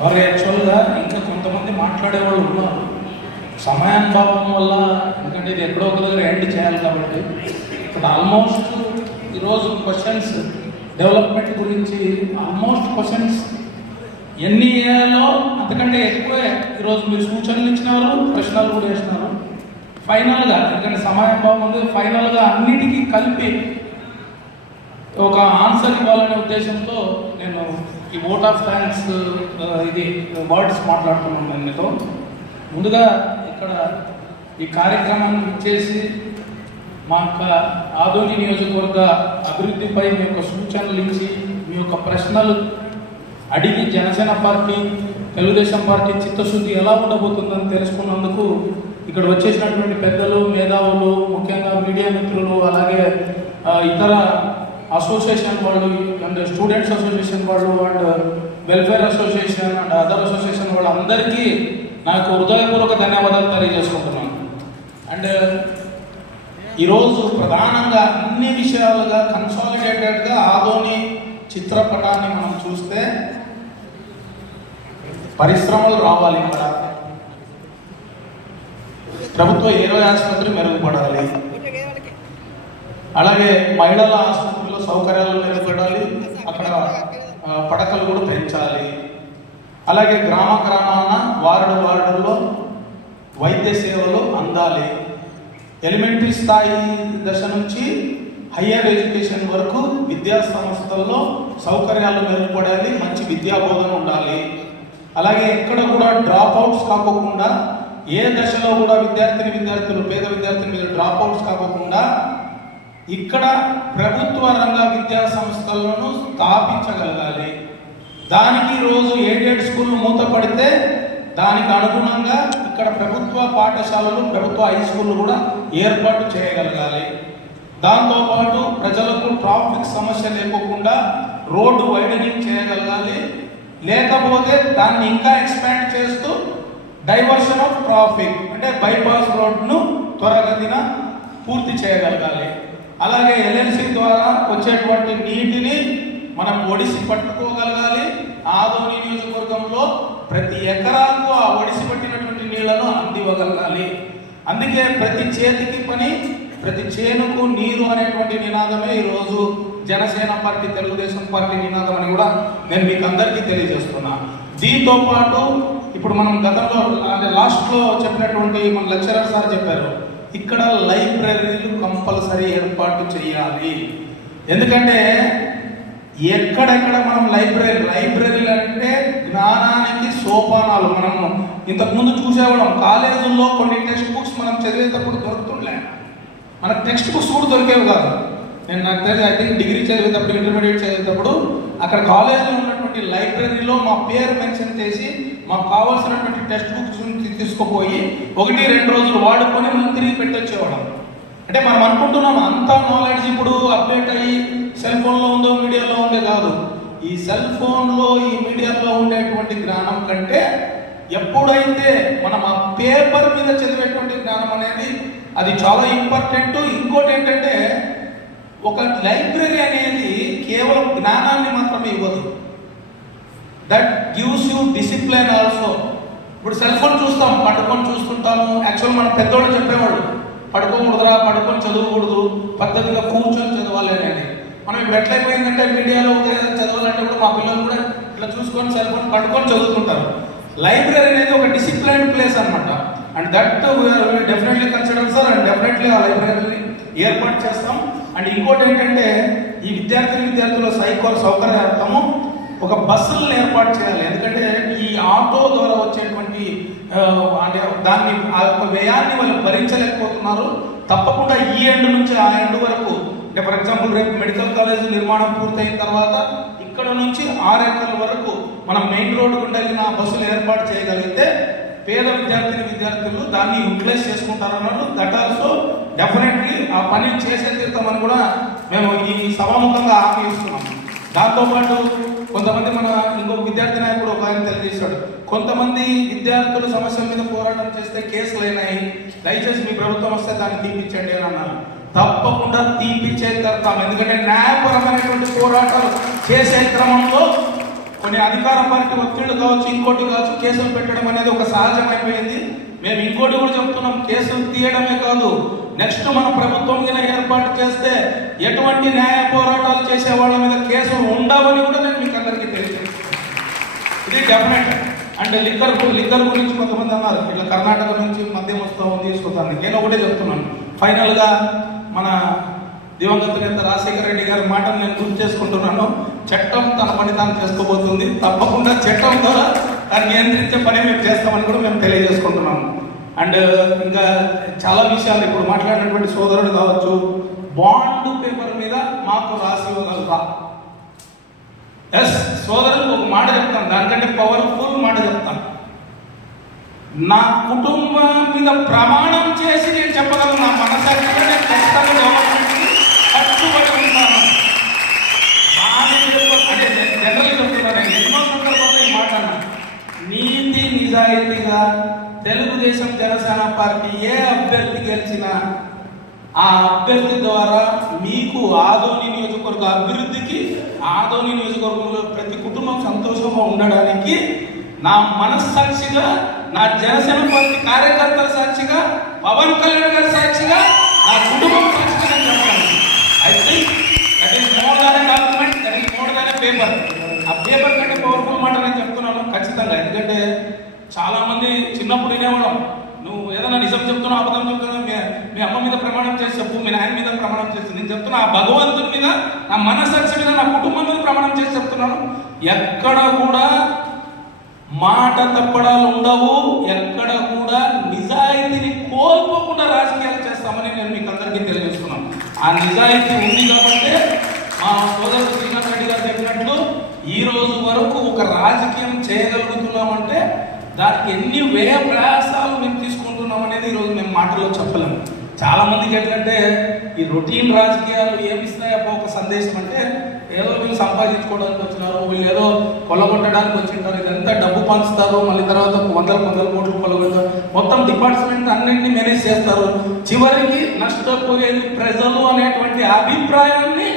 వారు యాక్చువల్గా ఇంకా కొంతమంది మాట్లాడే వాళ్ళు ఉన్నారు. సమయానుభావం వల్ల, ఎందుకంటే ఇది ఎక్కడో ఒక దగ్గర ఎండ్ చేయాలి కాబట్టి ఇప్పుడు ఆల్మోస్ట్ ఈరోజు క్వశ్చన్స్ డెవలప్మెంట్ గురించి ఆల్మోస్ట్ క్వశ్చన్స్ ఎన్ని ఏరియాలో అంతకంటే ఎక్కువే ఈరోజు మీరు సూచనలు ఇచ్చినారు, ప్రశ్నలు కూడా వేసినారు. ఫైనల్గా ఎందుకంటే సమయానుభావం ఉంది, ఫైనల్గా అన్నిటికీ కలిపి ఒక ఆన్సర్ ఇవ్వాలనే ఉద్దేశంతో నేను ఈ ఓట్ ఆఫ్ థ్యాంక్స్ ఇది వర్డ్స్ మాట్లాడుతున్నాను. మీతో ముందుగా ఇక్కడ ఈ కార్యక్రమాన్ని ఇచ్చేసి మా యొక్క ఆదోని నియోజకవర్గ అభివృద్ధిపై మీ యొక్క సూచనలు ఇచ్చి మీ యొక్క ప్రశ్నలు అడిగి జనసేన పార్టీ తెలుగుదేశం పార్టీ చిత్తశుద్ధి ఎలా ఉండబోతుందని తెలుసుకున్నందుకు ఇక్కడ వచ్చేసినటువంటి పెద్దలు, మేధావులు, ముఖ్యంగా మీడియా మిత్రులు, అలాగే ఇతర అసోసియేషన్ వాళ్ళు అండ్ స్టూడెంట్స్ అసోసియేషన్ వాళ్ళు and welfare association and other association వాళ్ళు అందరికీ నాకు హృదయపూర్వక ధన్యవాదాలు తెలియజేసుకుంటున్నాను. అండ్ ఈరోజు ప్రధానంగా అన్ని విషయాలుగా కన్సాలిడేటెడ్గా ఆదోని చిత్రపటాన్ని మనం చూస్తే పరిశ్రమలు రావాలి, ఇక్కడ ప్రభుత్వ 20 ఆసుపత్రి మెరుగుపడాలి, అలాగే మహిళల ఆసుపత్రిలో సౌకర్యాలు మెరుగుపడాలి, అక్కడ పడకలు కూడా పెంచాలి, అలాగే గ్రామ గ్రామాన వార్డుల్లో వైద్య సేవలు అందాలి, ఎలిమెంటరీ స్థాయి దశ నుంచి హయ్యర్ ఎడ్యుకేషన్ వరకు విద్యా సంస్థల్లో సౌకర్యాలు మెరుగుపడాలి, మంచి విద్యా బోధన ఉండాలి, అలాగే ఎక్కడ కూడా డ్రాప్ అవుట్స్ కాకోకుండా ఏ దశలో కూడా విద్యార్థులు పేద విద్యార్థిని మీద డ్రాప్ అవుట్స్ కాకోకుండా ఇక్కడ ప్రభుత్వ రంగ విద్యా సంస్థలను స్థాపించగలగాలి. దానికి రోజు ఎయిడెడ్ స్కూల్ మూతపడితే దానికి అనుగుణంగా ఇక్కడ ప్రభుత్వ పాఠశాలలు, ప్రభుత్వ హై స్కూళ్ళు కూడా ఏర్పాటు చేయగలగాలి. దాంతోపాటు ప్రజలకు ట్రాఫిక్ సమస్య లేకోకుండా రోడ్డు వైడనింగ్ చేయగలగాలి, లేకపోతే దాన్ని ఇంకా ఎక్స్పాండ్ చేస్తూ డైవర్షన్ ఆఫ్ ట్రాఫిక్ అంటే బైపాస్ రోడ్ను త్వరగతిన పూర్తి చేయగలగాలి. అలాగే ఎల్ఎల్సి ద్వారా వచ్చేటువంటి నీటిని మనం ఒడిసి పట్టుకోగలగాలి. ఆదోని నియోజకవర్గంలో ప్రతి ఎకరాకు ఆ ఒడిసి పట్టినటువంటి నీళ్లను అందివ్వగలగాలి. అందుకే ప్రతి చేతికి పని, ప్రతి చేనుకు నీరు అనేటువంటి నినాదమే ఈరోజు జనసేన పార్టీ తెలుగుదేశం పార్టీ నినాదం అని కూడా నేను మీకు అందరికీ తెలియజేస్తున్నా. దీంతో పాటు ఇప్పుడు మనం గతంలో అంటే లాస్ట్లో చెప్పినటువంటి మన లెక్చరర్ సార్ చెప్పారు, ఇక్కడ లైబ్రరీలు కంపల్సరీ ఏర్పాటు చేయాలి. ఎందుకంటే ఎక్కడెక్కడ మనం లైబ్రరీలు అంటే జ్ఞానానికి సోపానాలు. మనం ఇంతకుముందు చూసేవాళ్ళం కాలేజీల్లో కొన్ని టెక్స్ట్ బుక్స్ మనం చదివేటప్పుడు దొరుకుతుండే, మనకు టెక్స్ట్ బుక్స్ కూడా దొరికేవి కాదు. నాకు తెలిసి ఐ థింక్ డిగ్రీ చదివేటప్పుడు, ఇంటర్మీడియట్ చదివేటప్పుడు అక్కడ కాలేజీలో ఉన్నటువంటి లైబ్రరీలో మా పేరు మెన్షన్ చేసి మాకు కావాల్సినటువంటి టెక్స్ట్ బుక్స్ తీసుకుపోయి 1-2 రోజులు వాడుకొని మనం తిరిగి పెట్టొచ్చేవాళ్ళం. అంటే మనం అనుకుంటున్నాం అంతా నాలెడ్జ్ ఇప్పుడు అప్డేట్ అయ్యి సెల్ ఫోన్లో ఉందో మీడియాలో ఉందే కాదు. ఈ సెల్ ఫోన్లో ఈ మీడియాలో ఉండేటువంటి జ్ఞానం కంటే ఎప్పుడైతే మనం ఆ పేపర్ మీద చదివేటువంటి జ్ఞానం అనేది అది చాలా ఇంపార్టెంట్. ఇంకోటి ఏంటంటే ఒక లైబ్రరీ అనేది కేవలం జ్ఞానాన్ని మాత్రమే ఇవ్వదు, that gives you discipline also. ఇప్పుడు సెల్ ఫోన్ చూస్తాం, పడుకొని చూస్తుంటాము. యాక్చువల్ మన పెద్దోళ్ళు చెప్పేవాళ్ళు పడుకోకూడదురా, పడుకొని చదవకూడదు, పద్ధతిగా కూర్చొని చదవాలి అనేది. మనం ఇప్పుడు ఎట్లయిపోయిందంటే మీడియాలో చదవాలంటే కూడా మా పిల్లలు కూడా ఇట్లా చూసుకొని సెల్ ఫోన్ పడుకొని చదువుతుంటారు. లైబ్రరీ అనేది ఒక డిసిప్లైన్ ప్లేస్ అనమాట. And that definitely consider sir, and definitely ఆ లైబ్రరీని ఏర్పాటు చేస్తాం. అండ్ ఇంకోటి ఏంటంటే ఈ విద్యార్థుల సౌకర్యార్థము ఒక బస్సులను ఏర్పాటు చేయాలి. ఎందుకంటే ఈ ఆటో ద్వారా వచ్చేటువంటి అంటే దాన్ని ఆ యొక్క వ్యయాన్ని వాళ్ళు భరించలేకపోతున్నారు. తప్పకుండా ఈ ఎండ్ నుంచి ఆ ఎండ్ వరకు, అంటే ఫర్ ఎగ్జాంపుల్ రేపు మెడికల్ కాలేజ్ నిర్మాణం పూర్తయిన తర్వాత ఇక్కడ నుంచి 6 ఎకరాల వరకు మనం మెయిన్ రోడ్డు గుండా బస్సులు ఏర్పాటు చేయగలిగితే పేద విద్యార్థులు దాన్ని యూటిలైజ్ చేసుకుంటారన్నారు. దట్ ఆల్సో డెఫినెట్లీ ఆ పని చేసే తీరుతామని కూడా మేము ఈ సభాముఖంగా హామీ ఇస్తున్నాం. దాంతోపాటు కొంతమంది మన ఇంకొక విద్యార్థి నాయకుడు ఒక ఆయన తెలియజేశాడు, కొంతమంది విద్యార్థుల సమస్యల మీద పోరాటం చేస్తే కేసులు అయినాయి, దయచేసి మీ ప్రభుత్వం వస్తే దాన్ని తీపించండి అని అన్నారు. తప్పకుండా తీపిచ్చే తరుతాం. ఎందుకంటే న్యాయపరమైనటువంటి పోరాటాలు చేసే క్రమంలో కొన్ని అధికార పార్టీ ఒత్తిళ్లు కావచ్చు, ఇంకోటి కావచ్చు, కేసులు పెట్టడం అనేది ఒక సహజమైపోయింది. మేము ఇంకోటి కూడా చెప్తున్నాం, కేసులు తీయడమే కాదు, నెక్స్ట్ మన ప్రభుత్వం మీద ఏర్పాటు చేస్తే ఎటువంటి న్యాయ పోరాటాలు చేసే వాళ్ళ మీద కేసులు ఉండవని కూడా నేను మీకు అందరికీ తెలియజేస్తాను. ఇది డెఫినెట్. అంటే లిక్కర్ గురించి కొంతమంది అన్నారు, ఇట్లా కర్ణాటక నుంచి మద్యం తీసుకొస్తాను. నేను ఒకటే చెప్తున్నాను, ఫైనల్గా మన దివంగత నేత రాజశేఖర రెడ్డి గారి మాటను నేను గుర్తు చేసుకుంటున్నాను. చట్టం తన పని తాను చేసుకోబోతుంది, తప్పకుండా చట్టం ద్వారా దాన్ని నియంత్రించే పని మేము చేస్తామని కూడా మేము తెలియజేసుకుంటున్నాము. అండ్ ఇంకా చాలా విషయాలు ఇప్పుడు మాట్లాడినటువంటి సోదరుడు కావచ్చు, బాండ్ పేపర్ మీద మాకు రాసి ఇవ్వగలుగుతా. ఎస్ సోదరుడు ఒక మాట చెప్తాను, దానికంటే పవర్ఫుల్ మాట చెప్తాను. నా కుటుంబం మీద ప్రమాణం చేసి నేను చెప్పగలను, నా మనసాక్షిగా నేను ఖచ్చితంగా గవర్నమెంట్కి కట్టుబడి ఉంటాను. అంటే జనరల్ చెప్తున్నాను, ఎన్నో సందర్భాల్లో ఈ మాట అన్నా. నీతి నిజాయితీగా తెలుగుదేశం జనసేన పార్టీ ఏ అభ్యర్థి గెలిచినా ఆ అభ్యర్థి ద్వారా మీకు ఆదోని నియోజకవర్గ అభివృద్ధికి, ఆదోని నియోజకవర్గంలో ప్రతి కుటుంబం సంతోషంగా ఉండడానికి నా మనస్సాక్షిగా, నా జనసేన పార్టీ కార్యకర్తల సాక్షిగా, పవన్ కళ్యాణ్ గారి సాక్షిగా, నా కుటుంబం సాక్షిగా చెప్పాను. I think that is more than a document, that is more than a paper. ఆ పేపర్ కంటే పవర్ఫుల్ మాట నేను చెప్తున్నాను ఖచ్చితంగా. ఎందుకంటే చాలా మంది చిన్నప్పుడు వినేవాళ్ళం, నువ్వు ఏదైనా నిజం చెప్తున్నావు, అబద్ధం చెప్తున్నావు, మీ అమ్మ మీద ప్రమాణం చేసి చెప్పు, మీ నాయన మీద ప్రమాణం చేసి. నేను చెప్తున్నా, ఆ భగవంతుని మీద, నా మనస్సాక్షి మీద, నా కుటుంబం మీద ప్రమాణం చేసి చెప్తున్నాను. ఎక్కడ కూడా మాట తప్పడాలు ఉండవు, ఎక్కడ కూడా నిజాయితీని కోల్పోకుండా రాజకీయాలు చేస్తామని నేను మీకు అందరికీ తెలియజేస్తున్నాను. ఆ నిజాయితీ ఉంది కాబట్టి మా సోదరుడు శ్రీనాథ్ రెడ్డి గారు చెప్పినట్లు ఈ రోజు వరకు ఒక రాజకీయం చేయగలుగుతున్నామంటే దానికి ఎన్ని వ్యయ ప్రయాసాలు మేము తీసుకుంటున్నాం అనేది ఈరోజు మేము మాటల్లో చెప్పలేము. చాలా మందికి ఏంటంటే ఈ రొటీన్ రాజకీయాలు ఏమిస్తాయో ఒక సందేశం అంటే ఏదో వీళ్ళు సంపాదించుకోవడానికి వచ్చినారు, వీళ్ళు ఏదో కొల్లగొట్టడానికి వచ్చింటారు, ఇదంతా డబ్బు పంచుతారు, మళ్ళీ తర్వాత వందల కోట్లు కొల్లగొడతారు, మొత్తం డిపార్ట్మెంట్ అన్నింటినీ మేనేజ్ చేస్తారు, చివరికి నష్టపోయేది ప్రజలు అనేటువంటి అభిప్రాయాన్ని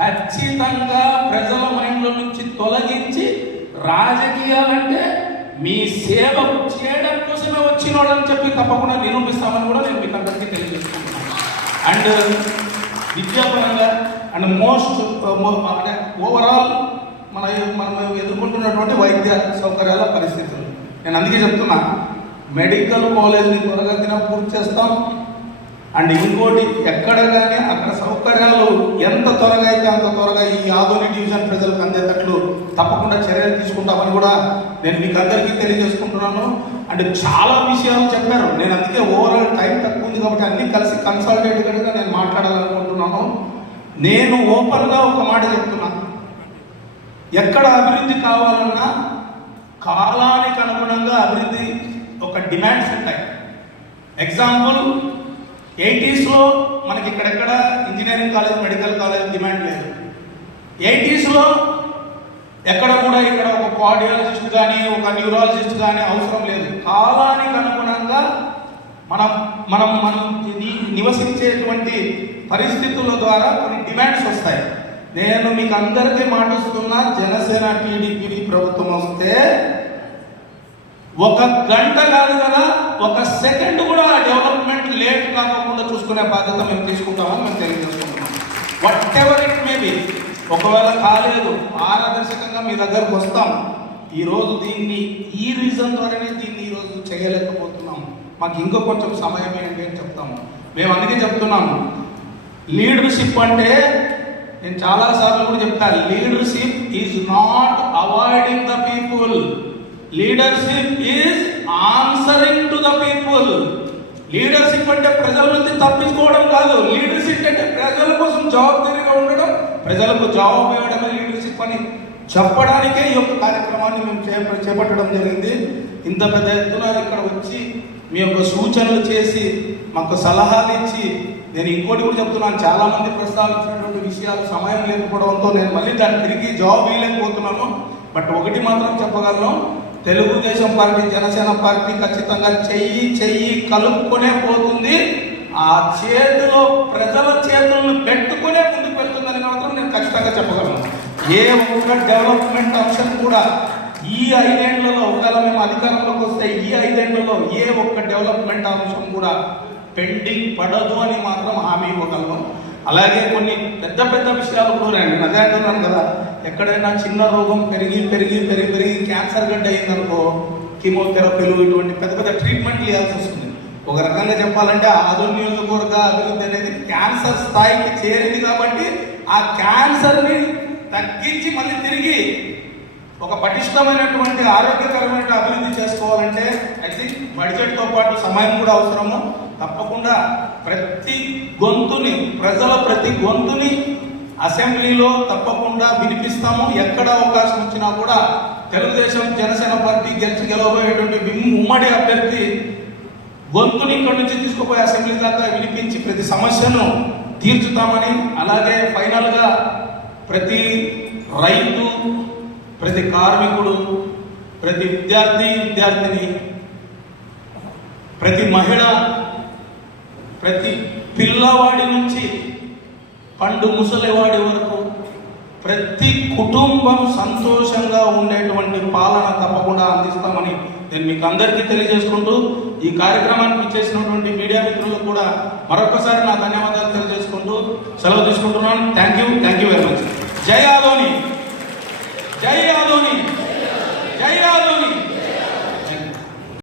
ఖచ్చితంగా ప్రజల మైండ్లో నుంచి తొలగించి రాజకీయాలంటే మీ సేవ చేయడం కోసమే వచ్చినోడని చెప్పి తప్పకుండా నిరూపిస్తామని కూడా నేను మీకు అందరికీ తెలియజేసుకుంటున్నాను. అండ్ విద్యాపరంగా అండ్ మోస్ట్ అంటే ఓవరాల్ మనం ఎదుర్కొంటున్నటువంటి వైద్య సౌకర్యాల పరిస్థితులు నేను అందుకే చెప్తున్నా, మెడికల్ కాలేజ్ని త్వరగతిన పూర్తి చేస్తాం. అండ్ ఇంకోటి, ఎక్కడ కానీ అక్కడ సౌకర్యాలు ఎంత త్వరగా అయితే అంత త్వరగా ఈ ఆదోని డివిజన్ ప్రజలకు అందేటట్లు తప్పకుండా చర్యలు తీసుకుంటామని కూడా నేను మీకు అందరికీ తెలియజేసుకుంటున్నాను. అంటే చాలా విషయాలు చెప్పారు, నేను అందుకే ఓవరాల్ టైం తక్కువ ఉంది కాబట్టి అన్ని కలిసి కన్సల్టేటివ్గా నేను మాట్లాడాలనుకుంటున్నాను. నేను ఓపెన్గా ఒక మాట చెప్తున్నా, ఎక్కడ అభివృద్ధి కావాలన్నా కాలానికి అనుగుణంగా అభివృద్ధి ఒక డిమాండ్స్ ఉంటాయి. ఎగ్జాంపుల్ 80s మనకి ఇక్కడెక్కడ engineering college, medical college demand లేదు. 80s ఎక్కడ కూడా ఇక్కడ ఒక కార్డియాలజిస్ట్ కానీ ఒక న్యూరాలజిస్ట్ కానీ అవసరం లేదు. కాలానికి అనుగుణంగా మనం మనం మనం నివసించేటువంటి పరిస్థితుల ద్వారా కొన్ని డిమాండ్స్ వస్తాయి. నేను మీకు అందరికీ మాటిస్తున్నా, జనసేన టీడీపీ ప్రభుత్వం వస్తే ఒక గంట కాదు కదా, ఒక సెకండ్ కూడా డెవలప్మెంట్ లేట్ కాకుండా చూసుకునే బాధ్యత మేము తీసుకుంటామని మేము తెలియజేసుకుంటున్నాం. What ever it may be, ఒకవేళ కాలేదు పారదర్శకంగా మీ దగ్గరకు వస్తాం. ఈరోజు దీన్ని ఈ రీజన్ ద్వారానే దీన్ని ఈరోజు చేయలేకపోతున్నాం, మాకు ఇంకో కొంచెం సమయం ఏంటి అని చెప్తాము. మేము అందుకే చెప్తున్నాము, లీడర్షిప్ అంటే నేను చాలాసార్లు కూడా చెప్తాను, leadership is not avoiding the people, leadership is answering to the people. Leadership అంటే ప్రజల నుంచి తప్పించుకోవడం కాదు, లీడర్షిప్ అంటే ప్రజల కోసం జవాబుదారీగా ఉండడం, ప్రజలకు జవాబు ఇవ్వడమే లీడర్షిప్ అని చెప్పడానికే ఈ యొక్క కార్యక్రమాన్ని మేము చేపట్టడం జరిగింది. ఇంత పెద్ద ఎత్తున ఇక్కడ వచ్చి మీ యొక్క సూచనలు చేసి మాకు సలహాలు ఇచ్చి, నేను ఇంకోటి కూడా చెప్తున్నాను, చాలా మంది ప్రస్తావించినటువంటి విషయాలు సమయం లేకపోవడంతో నేను మళ్ళీ దాన్ని తిరిగి జవాబు ఇవ్వలేకపోతున్నాను. బట్ ఒకటి మాత్రం చెప్పగలను, తెలుగుదేశం పార్టీ, జనసేన పార్టీ ఖచ్చితంగా చెయ్యి కలుపుకొనే పోతుంది. ఆ చేతిలో ప్రజల చేతులను పెట్టుకునే ముందుకు వెళ్తుందని మాత్రం నేను ఖచ్చితంగా చెప్పగలను. ఏ ఒక్క డెవలప్మెంట్ అంశం కూడా ఈ 5 ఏళ్లలో, ఒకవేళ మేము అధికారంలోకి వస్తే ఈ 5 ఏళ్లలో ఏ ఒక్క డెవలప్మెంట్ అంశం కూడా పెండింగ్ పడదు అని మాత్రం హామీ ఇవ్వగలను. అలాగే కొన్ని పెద్ద పెద్ద విషయాలు కూడా నేను అదే అంటున్నాను కదా, ఎక్కడైనా చిన్న రోగం పెరిగి పెరిగి పెరిగి పెరిగి క్యాన్సర్ గడ్డ అయిందనుకో, కీమోథెరపీలు ఇటువంటి పెద్ద పెద్ద ట్రీట్మెంట్లు ఇవ్వాల్సి వస్తుంది. ఒక రకంగా చెప్పాలంటే ఆదోని నియోజకవర్గ అభివృద్ధి అనేది క్యాన్సర్ స్థాయికి చేరింది కాబట్టి ఆ క్యాన్సర్ని తగ్గించి మళ్ళీ తిరిగి ఒక పటిష్టమైనటువంటి ఆరోగ్యకరమైన అభివృద్ధి చేసుకోవాలంటే ఐ థింక్ బడ్జెట్తో పాటు సమయం కూడా అవసరము. తప్పకుండా ప్రతి గొంతుని, ప్రజల ప్రతి గొంతుని అసెంబ్లీలో తప్పకుండా వినిపిస్తాము. ఎక్కడ అవకాశం వచ్చినా కూడా తెలుగుదేశం జనసేన పార్టీ గెలవబోయేటువంటి ఉమ్మడి అభ్యర్థి గొంతుని ఇక్కడి నుంచి తీసుకుపోయి అసెంబ్లీ దాకా వినిపించి ప్రతి సమస్యను తీర్చుతామని, అలాగే ఫైనల్గా ప్రతి రైతు, ప్రతి కార్మికుడు, ప్రతి విద్యార్థిని, ప్రతి మహిళ, ప్రతి పిల్లవాడి నుంచి పండు ముసలివాడి వరకు ప్రతి కుటుంబం సంతోషంగా ఉండేటువంటి పాలన తప్పకుండా అందిస్తామని నేను మీకు అందరికీ తెలియజేసుకుంటూ, ఈ కార్యక్రమానికి ఇచ్చేసినటువంటి మీడియా మిత్రులకు కూడా మరొకసారి నా ధన్యవాదాలు తెలియజేసుకుంటూ సెలవు తీసుకుంటున్నాను. Thank you very much. జై ఆదోని, జై ఆదోని, జై ఆదోని.